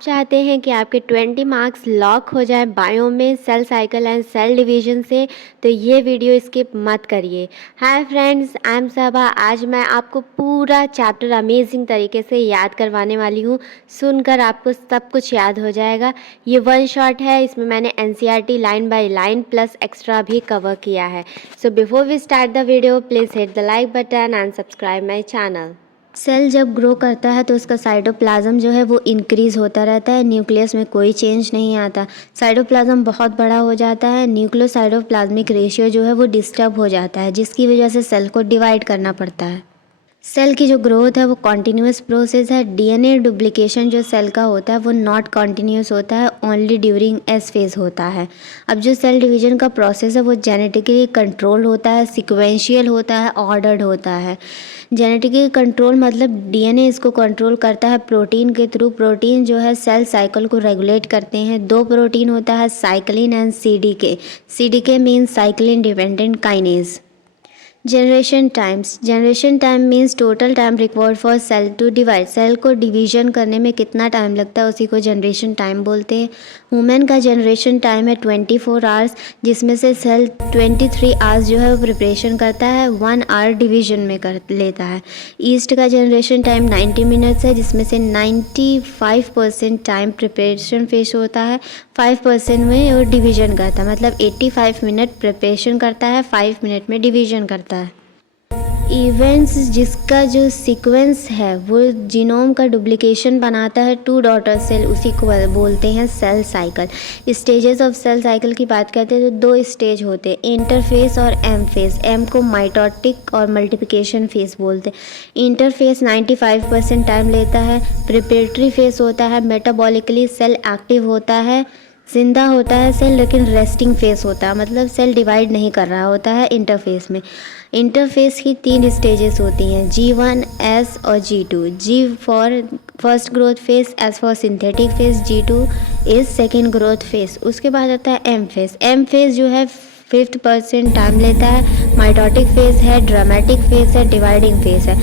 चाहते हैं कि आपके 20 मार्क्स लॉक हो जाए बायो में cell cycle and cell division से, तो ये वीडियो स्किप मत करिए। Hi friends, I am Saba. आज मैं आपको पूरा चैप्टर अमेजिंग तरीके से याद करवाने वाली हूँ। सुनकर आपको सब कुछ याद हो जाएगा। ये वन शॉट है, इसमें मैंने NCERT line by line plus extra भी कवर किया है। So before we start the video, please hit the like button and subscribe my channel. Cell जब ग्रो करता है तो उसका साइटोप्लाज्म जो है वो इंक्रीज़ होता रहता है, न्यूक्लियस में कोई चेंज नहीं आता। साइटोप्लाज्म बहुत बड़ा हो जाता है, न्यूक्लियोसाइटोप्लाज्मिक रेशियो जो है वो डिस्टर्ब हो जाता है, जिसकी वजह से सेल को डिवाइड करना पड़ता है। सेल की जो ग्रोथ है वो कॉन्टीन्यूस प्रोसेस है। डीएनए डुप्लीकेशन जो सेल का होता है वो नॉट कॉन्टीन्यूस होता है, ओनली ड्यूरिंग एस फेज होता है। अब जो सेल डिवीजन का प्रोसेस है वो जेनेटिकली कंट्रोल होता है, सिक्वेंशियल होता है, ऑर्डर्ड होता है। जेनेटिकली कंट्रोल मतलब डीएनए इसको कंट्रोल करता है प्रोटीन के थ्रू। प्रोटीन जो है सेल साइकिल को रेगुलेट करते हैं। दो प्रोटीन होता है, cyclin and CDK. CDK means cyclin dependent kinase. Generation time means total time required for cell to divide. Cell को डिवीजन करने में कितना टाइम लगता है उसी को जनरेशन टाइम बोलते हैं। वुमेन का जनरेशन टाइम है 24 आवर्स, जिसमें से सेल 23 आवर्स जो है वो प्रिपरेशन करता है, 1 आवर डिवीजन में कर लेता है। ईस्ट का जनरेशन टाइम 90 मिनट्स है, जिसमें से 95% टाइम प्रिपरेशन फेस होता है, 5% में वो डिवीजन करता है। मतलब 85 मिनट प्रिपरेशन करता है, 5 मिनट में डिवीजन करता है। इवेंट्स जिसका जो सीक्वेंस है वो जीनोम का डुप्लीकेशन बनाता है 2 डॉटर सेल, उसी को बोलते हैं cell cycle. Stages of cell cycle की बात करते हैं तो 2 स्टेज होते हैं, इंटरफेस और एम फेज। एम को माइटोटिक और मल्टीप्लिकेशन फेज बोलते हैं। इंटरफेस 95% टाइम लेता है। प्रिपरेटरी फेज होता है, मेटाबॉलिकली सेल एक्टिव होता है, जिंदा होता है सेल, लेकिन रेस्टिंग फेस होता है, मतलब सेल डिवाइड नहीं कर रहा होता है इंटरफेस में। इंटरफेस की 3 स्टेजेस होती हैं, G1, S और G2। G for first growth phase, S for synthetic phase, G2 is second growth phase. उसके बाद आता है एम फेज। एम फेज जो है 50% टाइम लेता है, माइटोटिक फेज है, ड्रामेटिक फेज है, डिवाइडिंग फेज है।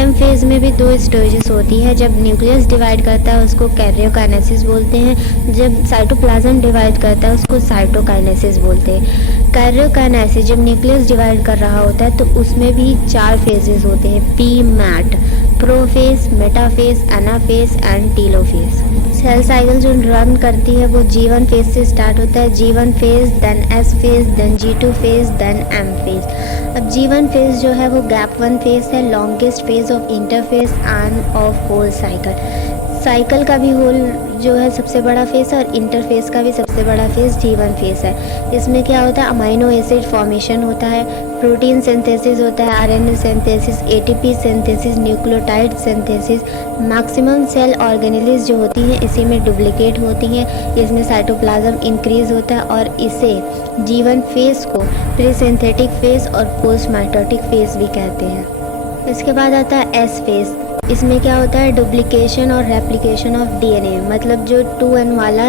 एम फेज में भी 2 स्टेजेस होती है। जब न्यूक्लियस डिवाइड करता है उसको कैरियोकाइनेसिस बोलते हैं, जब साइटोप्लाज्म डिवाइड करता है उसको साइटोकाइनेसिस बोलते हैं। कैरियोकाइनेसिस जब न्यूक्लियस डिवाइड कर रहा होता है तो उसमें भी 4 फेजेस होते हैं, P MAT, prophase, metaphase, anaphase and telophase. Cell cycle जो रन करती है वो G1 फेज से स्टार्ट होता है, G1 phase, then S phase, then G2 phase, then M phase. अब G1 फेज जो है वो गैप 1 फेज है, longest phase of interphase and of whole cycle. Cycle का भी होल जो है सबसे बड़ा फेस और इंटरफेस का भी सबसे बड़ा फेस G1 फेस है। इसमें क्या होता है, अमाइनो एसिड फॉर्मेशन होता है, प्रोटीन सिंथेसिस होता है, RNA synthesis, ATP synthesis, nucleotide synthesis. Maximum cell organelles जो होती हैं इसी में डुप्लीकेट होती हैं, इसमें साइटोप्लाज्म इंक्रीज होता है और इसे G1 फेस को प्री सिंथेटिक फेस और पोस्ट माइटोटिक फेस भी कहते हैं। इसके बाद आता है एस फेस। इसमें क्या होता है, डुप्लीकेशन और रेप्लिकेशन ऑफ डीएनए, मतलब जो 2n वाला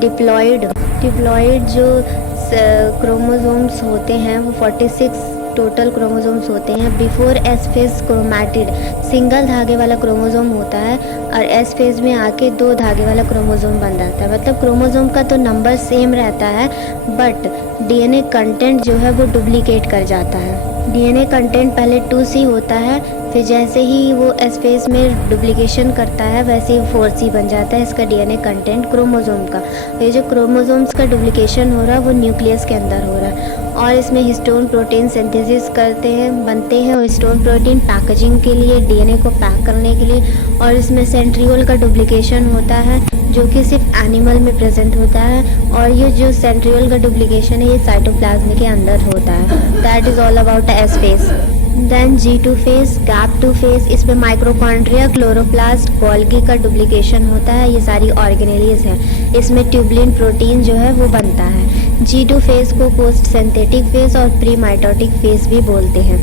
डिप्लॉयड जो क्रोमोसोम्स होते हैं वो 46 टोटल क्रोमोसोम्स होते हैं। Before S phase chromatid single धागे वाला क्रोमोसोम होता है और एस फेज में आके 2 धागे वाला क्रोमोसोम बन जाता है। मतलब क्रोमोसोम का तो नंबर सेम रहता है बट डीएनए कंटेंट जो है वो डुप्लीकेट कर जाता है। डीएनए कंटेंट पहले 2C होता है, फिर जैसे ही वो एस फेज में डुप्लीकेशन करता है वैसे ही 4C बन जाता है इसका डीएनए कंटेंट क्रोमोसोम का। ये जो क्रोमोसोम्स का डुप्लीकेशन हो रहा है वो न्यूक्लियस के अंदर हो रहा है और इसमें हिस्टोन प्रोटीन सिंथेसिस बनते हैं और हिस्टोन प्रोटीन पैकेजिंग के लिए, डीएनए को पैक करने के लिए। और इसमें सेंट्रियोल का डुप्लीकेशन होता है जो कि सिर्फ एनिमल में प्रेजेंट होता है और ये जो सेंट्रियोल का डुप्लीकेशन है ये साइटोप्लाज्म के अंदर होता है। That is all about S phase. Then G2 phase, gap 2 phase. इसमें माइक्रोकॉन्ड्रिया, क्लोरोप्लास्ट, गोल्गी का डुप्लीकेशन होता है, ये सारी ऑर्गेनेल्स हैं। इसमें ट्यूबुलिन प्रोटीन जो है वो बनता है। G2 फेज को पोस्ट सिंथेटिक फेज और प्री माइटोटिक फेज भी बोलते हैं।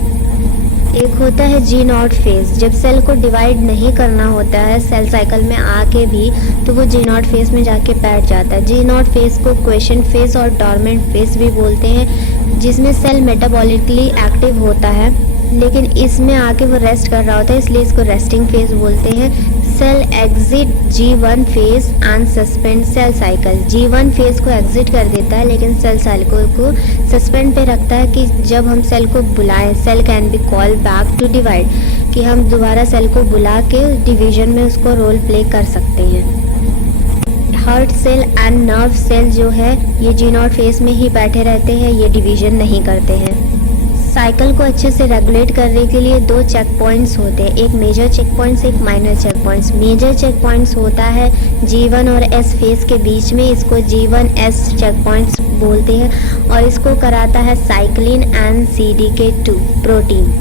एक होता है G0 फेज, जब सेल को डिवाइड नहीं करना होता है सेल साइकिल में आके भी तो वो G0 फेज में जाके बैठ जाता है। G0 फेज को क्वेश्चन फेज और डॉर्मेंट फेज भी बोलते हैं, जिसमें सेल मेटाबॉलिकली एक्टिव होता है लेकिन इसमें आके वो रेस्ट कर रहा होता है, इसलिए इसको रेस्टिंग फेज बोलते हैं। Cell exit G1 phase and suspend cell cycle. G1 phase को एग्जिट कर देता है लेकिन सेल साइकिल को सस्पेंड पे रखता है कि जब हम सेल को बुलाएं, cell can be call back to divide, कि हम दोबारा सेल को बुला के डिवीजन में उसको रोल प्ले कर सकते हैं। Heart cell and nerve cell जो है ये G0 फेज में ही बैठे रहते हैं, ये डिवीजन नहीं करते हैं। साइकिल को अच्छे से रेगुलेट करने के लिए दो चेक पॉइंट्स होते हैं, एक मेजर चेक पॉइंट्स, एक minor check points. Major check points होता है G1 और S फेज के बीच में, इसको G1S चेक पॉइंट्स बोलते हैं और इसको कराता है cyclin and CDK2 protein.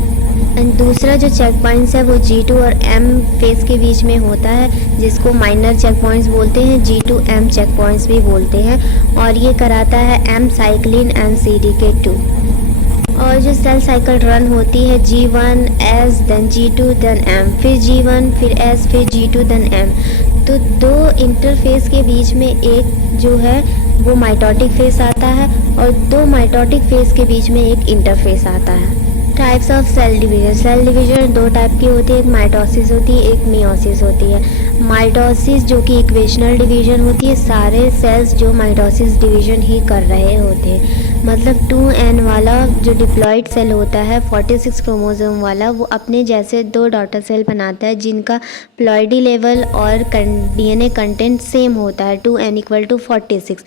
And दूसरा जो चेक पॉइंट्स है वो G2 और M फेज के बीच में होता है, जिसको माइनर चेक पॉइंट्स बोलते हैं, G2M चेक पॉइंट्स भी बोलते हैं, और ये कराता है M साइक्लिन एंड CDK2। और जो सेल साइकिल रन होती है G1S then G2 then M, फिर G1 फिर S फिर G2 देन M। तो दो इंटरफेस के बीच में एक जो है वो माइटोटिक फेस आता है और दो माइटोटिक फेस के बीच में एक इंटरफेस आता है। Types of cell division. Cell division दो टाइप की होती है, एक माइटोसिस होती है, एक मियोसिस होती है। माइटोसिस जो कि इक्वेशनल डिवीजन होती है, सारे सेल्स जो माइटोसिस डिवीजन ही कर रहे होते हैं। मतलब 2n वाला जो डिप्लॉइड सेल होता है 46 क्रोमोसोम वाला, वो अपने जैसे दो डॉटर सेल बनाता है जिनका प्लॉइडी लेवल और DNA कंटेंट सेम होता है, 2n = 46।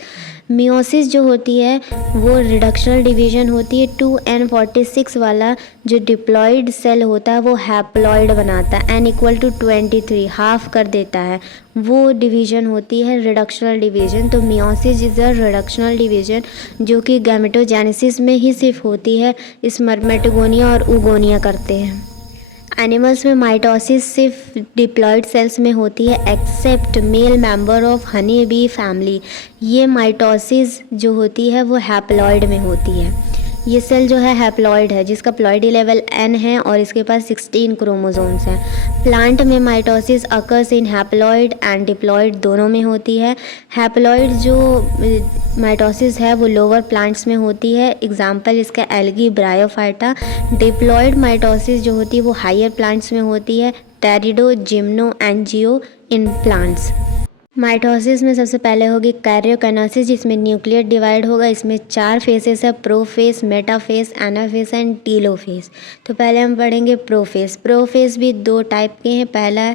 मियोसिस जो होती है वो रिडक्शनल डिवीजन होती है, 2n46 वाला जो डिप्लॉइड सेल होता है वो हैप्लॉइड बनाता है, n = 23 हाफ कर देता है, वो डिवीजन होती है रिडक्शनल डिवीजन। तो meiosis is a reductional division जो कि गैमेटोजेनेसिस में ही सिर्फ होती है, स्पर्मेटोगोनिया और oogonia करते हैं। एनिमल्स में माइटोसिस सिर्फ डिप्लॉइड सेल्स में होती है except male member of honey bee family. ये माइटोसिस जो होती है वो हैप्लॉइड में होती है। ये सेल जो है हैप्लॉइड है जिसका प्लॉइडी लेवल n है और इसके पास 16 क्रोमोसोम्स हैं। प्लांट में mitosis occurs in haploid and diploid दोनों में होती है। हैप्लॉइड जो माइटोसिस है वो लोअर प्लांट्स में होती है, एग्जाम्पल इसका एल्गी, ब्रायोफाइटा। डिप्लॉइड माइटोसिस जो होती है वो हायर प्लांट्स में होती है, pterido, gymno, angio in plants. Mitosis में सबसे पहले होगी कैरियोकाइनेसिस, जिसमें न्यूक्लियर डिवाइड होगा। इसमें 4 फेसेस है, profess, metaphase, anaphase and telophase. तो पहले हम पढ़ेंगे प्रोफेस। प्रोफेस भी दो टाइप के हैं, पहला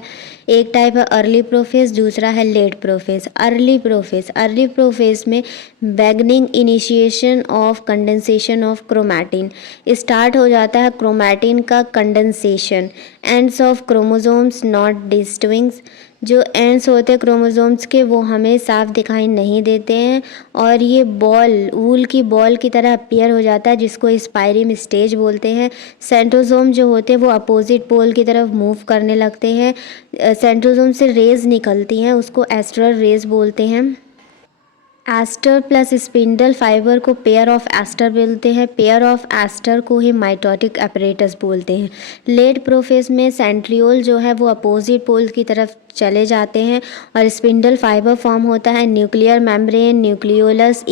एक टाइप है अर्ली प्रोफेस, दूसरा है लेट प्रोफेस। अर्ली प्रोफेस में beginning initiation of condensation of chromatin, start हो जाता है क्रोमैटिन का condensation. Ends of chromosomes not distinguish, जो एंड्स होते हैं क्रोमोसोम्स के वो हमें साफ दिखाई नहीं देते हैं और ये बॉल, वूल की बॉल की तरह अपीयर हो जाता है, जिसको स्पाइरिम स्टेज बोलते हैं। सेंट्रोसोम जो होते हैं वो अपोजिट पोल की तरफ मूव करने लगते हैं। सेंट्रोसोम से रेज निकलती हैं, उसको एस्ट्रल रेज बोलते हैं। एस्टर प्लस स्पिंडल फाइबर को पेयर ऑफ एस्टर बोलते हैं, पेयर ऑफ एस्टर को ही माइटोटिक अपरेटस बोलते हैं। लेट प्रोफेस में सेंट्रियोल जो है वो अपोजिट पोल की तरफ चले जाते हैं और स्पिंडल फाइबर फॉर्म होता है। न्यूक्लियर मेम्ब्रेन, न्यूक्लियोलस,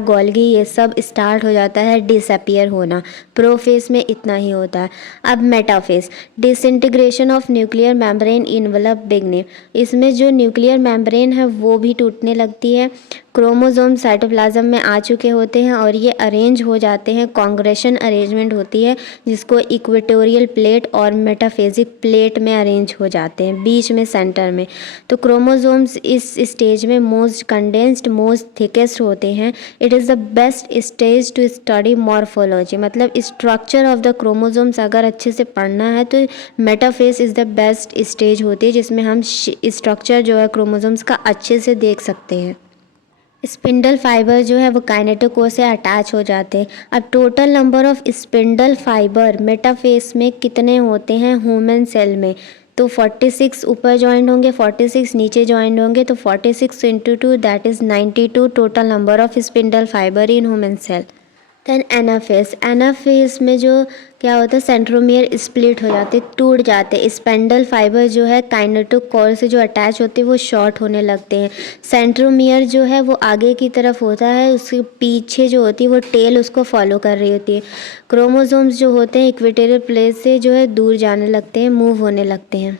गोल्गी ये सब स्टार्ट हो जाता है डिसअपियर होना। प्रोफेस में इतना ही होता है। अब metaphase, disintegration of nuclear membrane envelope beginning, इसमें जो न्यूक्लियर मेम्ब्रेन है वो भी टूटने लगती है। क्रोमोसोम साइटोप्लाज्म में आ चुके होते हैं और ये अरेंज हो जाते हैं, कांग्रेशन अरेंजमेंट होती है जिसको इक्वेटोरियल प्लेट और मेटाफेजिक प्लेट में अरेंज हो जाते हैं, बीच में सेंटर में। तो क्रोमोसोम्स इस स्टेज में मोस्ट कंडेंस्ड, मोस्ट थिकेस्ट होते हैं। It is the best stage to study morphology, मतलब स्ट्रक्चर ऑफ द क्रोमोसोम्स अगर अच्छे से पढ़ना है तो metaphase is the best stage होती है जिसमें हम स्ट्रक्चर जो है क्रोमोसोम्स का अच्छे से देख सकते हैं। स्पिंडल फाइबर जो है वो काइनेटोकोर से अटैच हो जाते हैं। अब total number of spindle fibre metaphase में कितने होते हैं ह्यूमन सेल में, तो 46 ऊपर ज्वाइंट होंगे, 46 नीचे ज्वाइंट होंगे, तो 46 × 2 that is 92 total number of spindle fibre in human cell. Then anaphase में जो क्या होता है सेंट्रोमियर स्प्लिट हो जाते, टूट जाते। स्पेंडल फाइबर जो है काइनेटोकोर से जो अटैच होते हैं वो शॉर्ट होने लगते हैं। सेंट्रोमियर जो है वो आगे की तरफ होता है, उसके पीछे जो होती है वो टेल उसको फॉलो कर रही होती है। क्रोमोसोम्स जो होते हैं इक्वेटोरियल प्लेट से जो है दूर जाने लगते हैं, मूव होने लगते हैं।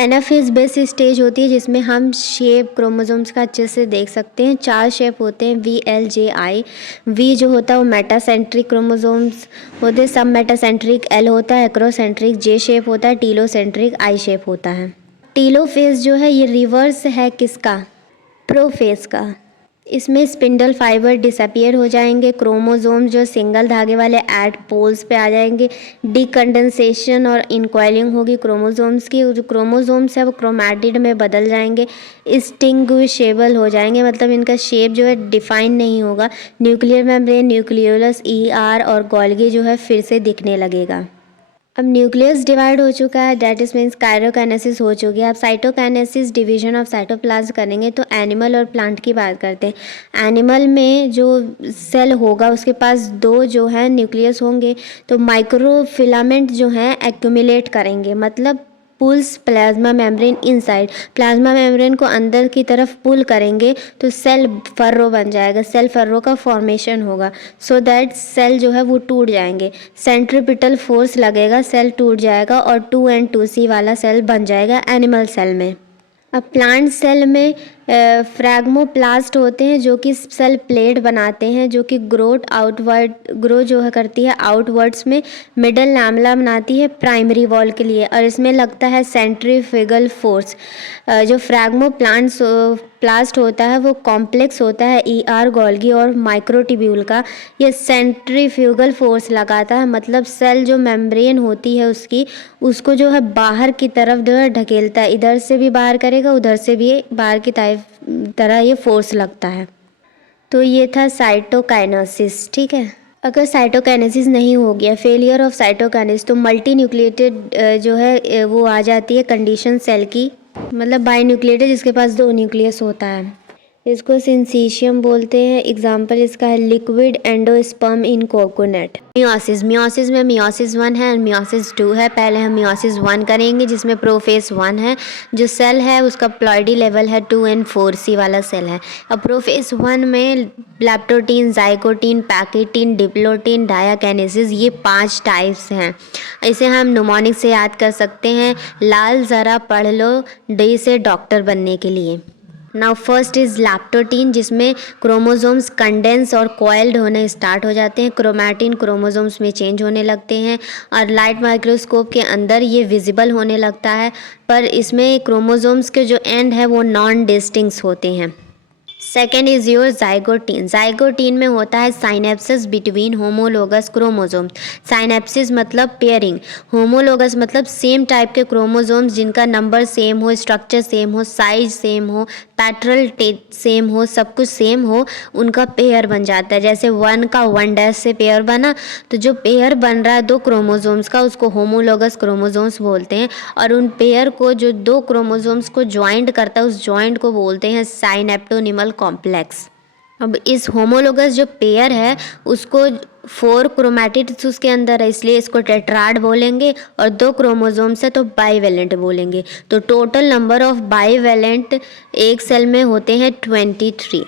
एनाफेज बेस स्टेज होती है जिसमें हम शेप क्रोमोसोम्स का अच्छे से देख सकते हैं। 4 शेप होते हैं, V, L, J, I. V जो होता है वो मेटासेंट्रिक क्रोमोसोम्स होते हैं, सब मेटासेंट्रिक। एल होता है एक्रोसेंट्रिक, जे शेप होता है टीलोसेंट्रिक, आई शेप होता है। टीलोफेज जो है ये रिवर्स है किसका? प्रोफेज का। इसमें स्पिंडल फाइबर डिसअपियर हो जाएंगे, क्रोमोसोम जो सिंगल धागे वाले एट पोल्स पे आ जाएंगे, डीकंडेंसेशन और इनकॉइलिंग होगी क्रोमोसोम्स की। जो क्रोमोसोम्स है वो क्रोमैटिड में बदल जाएंगे, एक्सटिंग्विशेबल हो जाएंगे, मतलब इनका शेप जो है डिफाइन नहीं होगा। न्यूक्लियर मेम्ब्रेन, न्यूक्लियोलस, ईआर और गोल्गी जो है फिर से दिखने लगेगा। अब न्यूक्लियस डिवाइड हो चुका है, डेट इज मीन्स कायरोकाइनेसिस हो चुकी है। अब साइटोकाइनेसिस डिवीजन ऑफ साइटोप्लाज्म करेंगे तो एनिमल और प्लांट की बात करते हैं। एनिमल में जो सेल होगा उसके पास 2 जो है न्यूक्लियस होंगे, तो माइक्रोफिलामेंट जो हैं एक्यूमुलेट करेंगे, मतलब pulls plasma membrane inside. Plasma membrane को अंदर की तरफ पुल करेंगे तो सेल फर्रो बन जाएगा, सेल फर्रो का फॉर्मेशन होगा, सो दैट सेल जो है वो टूट जाएंगे। सेंट्रीपिटल फोर्स लगेगा, सेल टूट जाएगा और 2n2c वाला सेल बन जाएगा एनिमल सेल में। अब प्लांट सेल में फ्रैग्मोप्लास्ट होते हैं जो कि सेल प्लेट बनाते हैं, जो कि ग्रो जो है करती है आउटवर्ड्स में, मिडल लैमेला बनाती है प्राइमरी वॉल के लिए, और इसमें लगता है सेंट्रीफ्यूगल फोर्स। जो फ्रैग्मोप्लास्ट होता है वो कॉम्प्लेक्स होता है ईआर, गोल्गी और माइक्रोट्यूब्यूल का। ये सेंट्रीफ्यूगल फोर्स लगाता है, मतलब सेल जो मेम्ब्रेन होती है उसको जो है बाहर की तरफ जो है ढकेलता है, इधर से भी बाहर करेगा उधर से भी बाहर की तरह ये फोर्स लगता है। तो ये था साइटोकाइनेसिस, ठीक है। अगर साइटोकाइनेसिस नहीं हो गया, फेलियर ऑफ साइटोकाइनेसिस, तो मल्टी न्यूक्लिएटेड जो है वो आ जाती है कंडीशन सेल की, मतलब बाई न्यूक्लिएटेड जिसके पास 2 न्यूक्लियस होता है। इसको सिंसीशियम बोलते हैं। एग्जाम्पल इसका है लिक्विड एंडोस्पर्म इन कोकोनट। मियोसिस में मियोसिस 1 है और मियोसिस 2 है। पहले हम मियोसिस 1 करेंगे जिसमें प्रोफेज 1 है। जो सेल है उसका प्लॉइडी लेवल है 2n4c वाला सेल है। अब प्रोफेज 1 में लैप्टोटीन, जाइगोटीन, पैकेटीन, डिप्लोटीन, डायाकिनेसिस, ये 5 टाइप्स हैं। इसे हम निमोनिक से याद कर सकते हैं। लाल ज़रा पढ़ लो डी से डॉक्टर बनने के लिए। नाउ फर्स्ट इज़ लैप्टोटीन, जिसमें क्रोमोसोम्स कंडेंस और कॉइल्ड होने स्टार्ट हो जाते हैं, क्रोमैटिन क्रोमोसोम्स में चेंज होने लगते हैं और लाइट माइक्रोस्कोप के अंदर ये विजिबल होने लगता है, पर इसमें क्रोमोसोम्स के जो एंड है वो नॉन डिस्टिंक्ट होते हैं। Second is your zygotene. Zygotene में होता है synapsis between homologous chromosomes. Synapsis मतलब पेयरिंग, होमोलोगस मतलब सेम टाइप के क्रोमोसोम्स जिनका नंबर सेम हो, स्ट्रक्चर सेम हो, साइज सेम हो, पैटर्नल सेम हो, सब कुछ सेम हो, उनका पेयर बन जाता है। जैसे 1 का 1' से पेयर बना, तो जो पेयर बन रहा है 2 क्रोमोसोम्स का उसको होमोलोगस क्रोमोसोम्स बोलते हैं, और उन पेयर को जो 2 क्रोमोसोम्स को ज्वाइंट करता है उस ज्वाइंट को बोलते हैं साइनेप्टोनिमल कॉम्प्लेक्स। अब इस होमोलोगस जो पेयर है उसको 4 क्रोमैटिड्स उसके अंदर है, इसलिए इसको टेट्राड बोलेंगे, और 2 क्रोमोसोम्स है तो बाईवेलेंट बोलेंगे। तो टोटल नंबर ऑफ बाईवेलेंट एक सेल में होते हैं 23।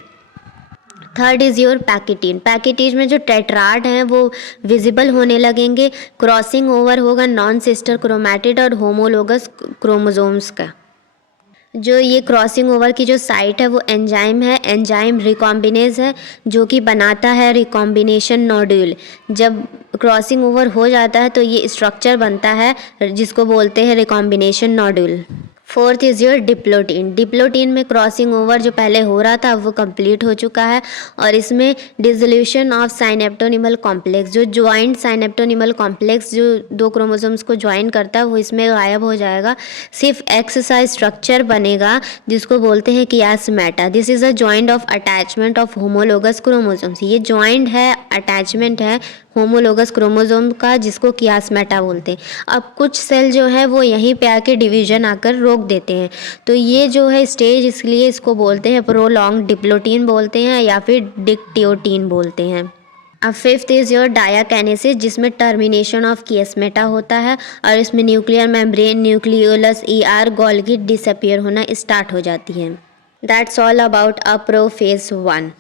Third is your pachytene. Pachytene में जो टेट्राड हैं वो विजिबल होने लगेंगे, क्रॉसिंग ओवर होगा नॉन सिस्टर क्रोमैटिड और होमोलोगस क्रोमोसोम्स का। जो ये क्रॉसिंग ओवर की जो साइट है वो एंजाइम है, एंजाइम रिकॉम्बिनेज है जो कि बनाता है रिकॉम्बिनेशन नोड्यूल। जब क्रॉसिंग ओवर हो जाता है तो ये स्ट्रक्चर बनता है जिसको बोलते हैं recombination nodule. Fourth is your diplotene. Diplotene में क्रॉसिंग ओवर जो पहले हो रहा था वो कंप्लीट हो चुका है, और इसमें डिसोल्यूशन ऑफ साइनेप्टोनिमल कॉम्प्लेक्स, जो ज्वाइंट साइनेप्टोनिमल कॉम्प्लेक्स जो 2 क्रोमोसोम्स को ज्वाइन करता है वो इसमें गायब हो जाएगा, सिर्फ एक्सरसाइज स्ट्रक्चर बनेगा जिसको बोलते हैं chiasmata. This is a joint of attachment of homologous chromosomes. ये जॉइंट है, अटैचमेंट है होमोलोगस क्रोमोसोम का, जिसको कियासमेटा बोलते हैं। अब कुछ सेल जो है वो यहीं पे आके डिवीजन आकर रोक देते हैं, तो ये जो है स्टेज, इसलिए इसको बोलते हैं प्रोलॉन्ग डिप्लोटीन बोलते हैं या फिर डिक्टियोटीन बोलते हैं। अब फिफ्थ इज़ योर डायाकिनेसिस, जिसमें टर्मिनेशन ऑफ कियासमेटा होता है और इसमें nuclear membrane, nucleolus, ER, Golgi disappear होना स्टार्ट हो जाती है। That's all about a prophase 1।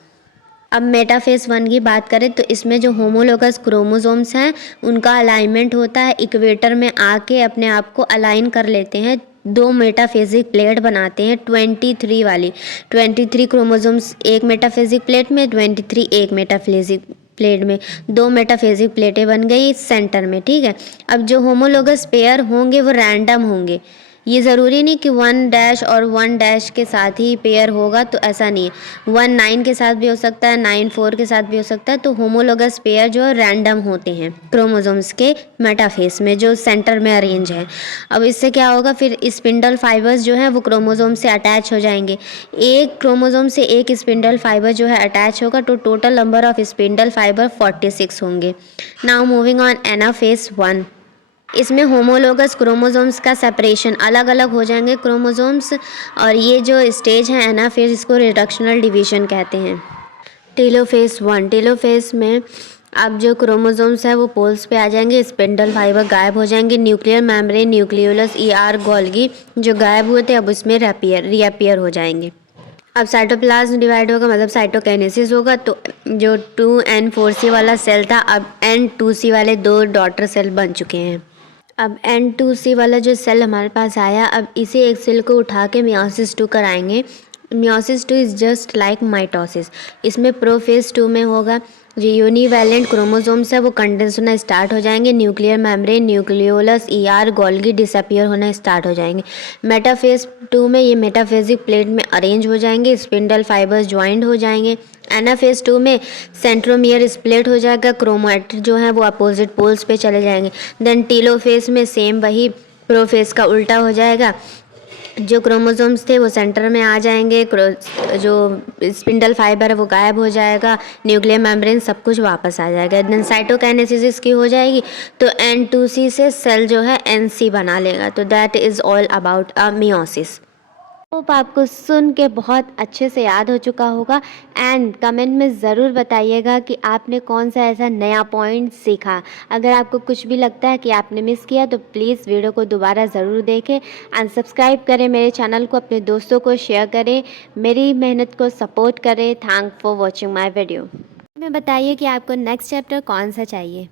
अब मेटाफेज 1 की बात करें तो इसमें जो होमोलोगस क्रोमोसोम्स हैं उनका अलाइनमेंट होता है, इक्वेटर में आके अपने आप को अलाइन कर लेते हैं दो मेटाफेजिक प्लेट बनाते हैं 23 वाली। 23 क्रोमोसोम्स एक मेटाफेजिक प्लेट में, 23 एक मेटाफेजिक प्लेट में, दो मेटाफेजिक प्लेटें बन गई सेंटर में, ठीक है। अब जो होमोलोगस पेयर होंगे वो रैंडम होंगे। ये ज़रूरी नहीं कि 1 डैश और 1 डैश के साथ ही पेयर होगा, तो ऐसा नहीं है। 1 9 के साथ भी हो सकता है, 9 4 के साथ भी हो सकता है। तो होमोलोगस पेयर जो रैंडम होते हैं क्रोमोसोम्स के मेटाफेस में जो सेंटर में अरेंज है। अब इससे क्या होगा, फिर स्पिंडल फाइबर्स जो हैं वो क्रोमोसोम से अटैच हो जाएंगे। एक क्रोमोसोम से एक स्पिंडल फाइबर जो है अटैच होगा, तो total number of spindle fibre 46 होंगे। Now moving on anaphase 1। इसमें होमोलोगस क्रोमोसोम्स का सेपरेशन अलग अलग हो जाएंगे क्रोमोसोम्स, और ये जो स्टेज है एनाफेज, इसको रिडक्शनल डिवीजन कहते हैं। टेलोफेज 1। टेलोफेज में अब जो क्रोमोसोम्स है वो पोल्स पे आ जाएंगे, स्पिंडल फाइबर गायब हो जाएंगे, न्यूक्लियर मेम्ब्रेन, न्यूक्लियोलस, गोल्गी जो गायब हुए थे अब इसमें रीअपियर हो जाएंगे। अब साइटोप्लाज्म डिवाइड होगा, मतलब साइटोकाइनेसिस होगा। तो जो 2n4C वाला सेल था अब n2C वाले दो डॉटर सेल बन चुके हैं। अब n2C वाला जो सेल हमारे पास आया, अब इसी एक सेल को उठा के मियोसिस 2 कराएंगे। Meiosis 2 is just like mitosis. इसमें प्रोफेज 2 में होगा, जो यूनिवैलेंट क्रोमोसोम्स है वो कंडेंस होना स्टार्ट हो जाएंगे, nuclear membrane, nucleolus, Golgi disappear होना स्टार्ट हो जाएंगे। मेटाफेज 2 में ये मेटाफेजिक प्लेट में अरेंज हो जाएंगे, स्पिंडल फाइबर्स ज्वाइंट हो जाएंगे। एनाफेज 2 में सेंट्रोमियर स्प्लिट हो जाएगा, क्रोमैटिड जो है वो अपोजिट पोल्स पे चले जाएंगे। देन टेलोफेज में सेम वही प्रोफेज का उल्टा हो जाएगा, जो क्रोमोसोम्स थे वो सेंटर में आ जाएंगे, जो स्पिंडल फाइबर है वो गायब हो जाएगा, न्यूक्लियर मेम्ब्रेन सब कुछ वापस आ जाएगा। देन साइटोकाइनेसिस इसकी हो जाएगी, तो n2C से सेल जो है nc बना लेगा। तो that is all about a meiosis. Hope आपको सुन के बहुत अच्छे से याद हो चुका होगा। एंड कमेंट में ज़रूर बताइएगा कि आपने कौन सा ऐसा नया पॉइंट सीखा। अगर आपको कुछ भी लगता है कि आपने मिस किया तो प्लीज़ वीडियो को दोबारा ज़रूर देखें एंड सब्सक्राइब करें मेरे चैनल को, अपने दोस्तों को शेयर करें, मेरी मेहनत को सपोर्ट करें। Thank for watching my video. में बताइए कि आपको नेक्स्ट चैप्टर कौन सा चाहिए।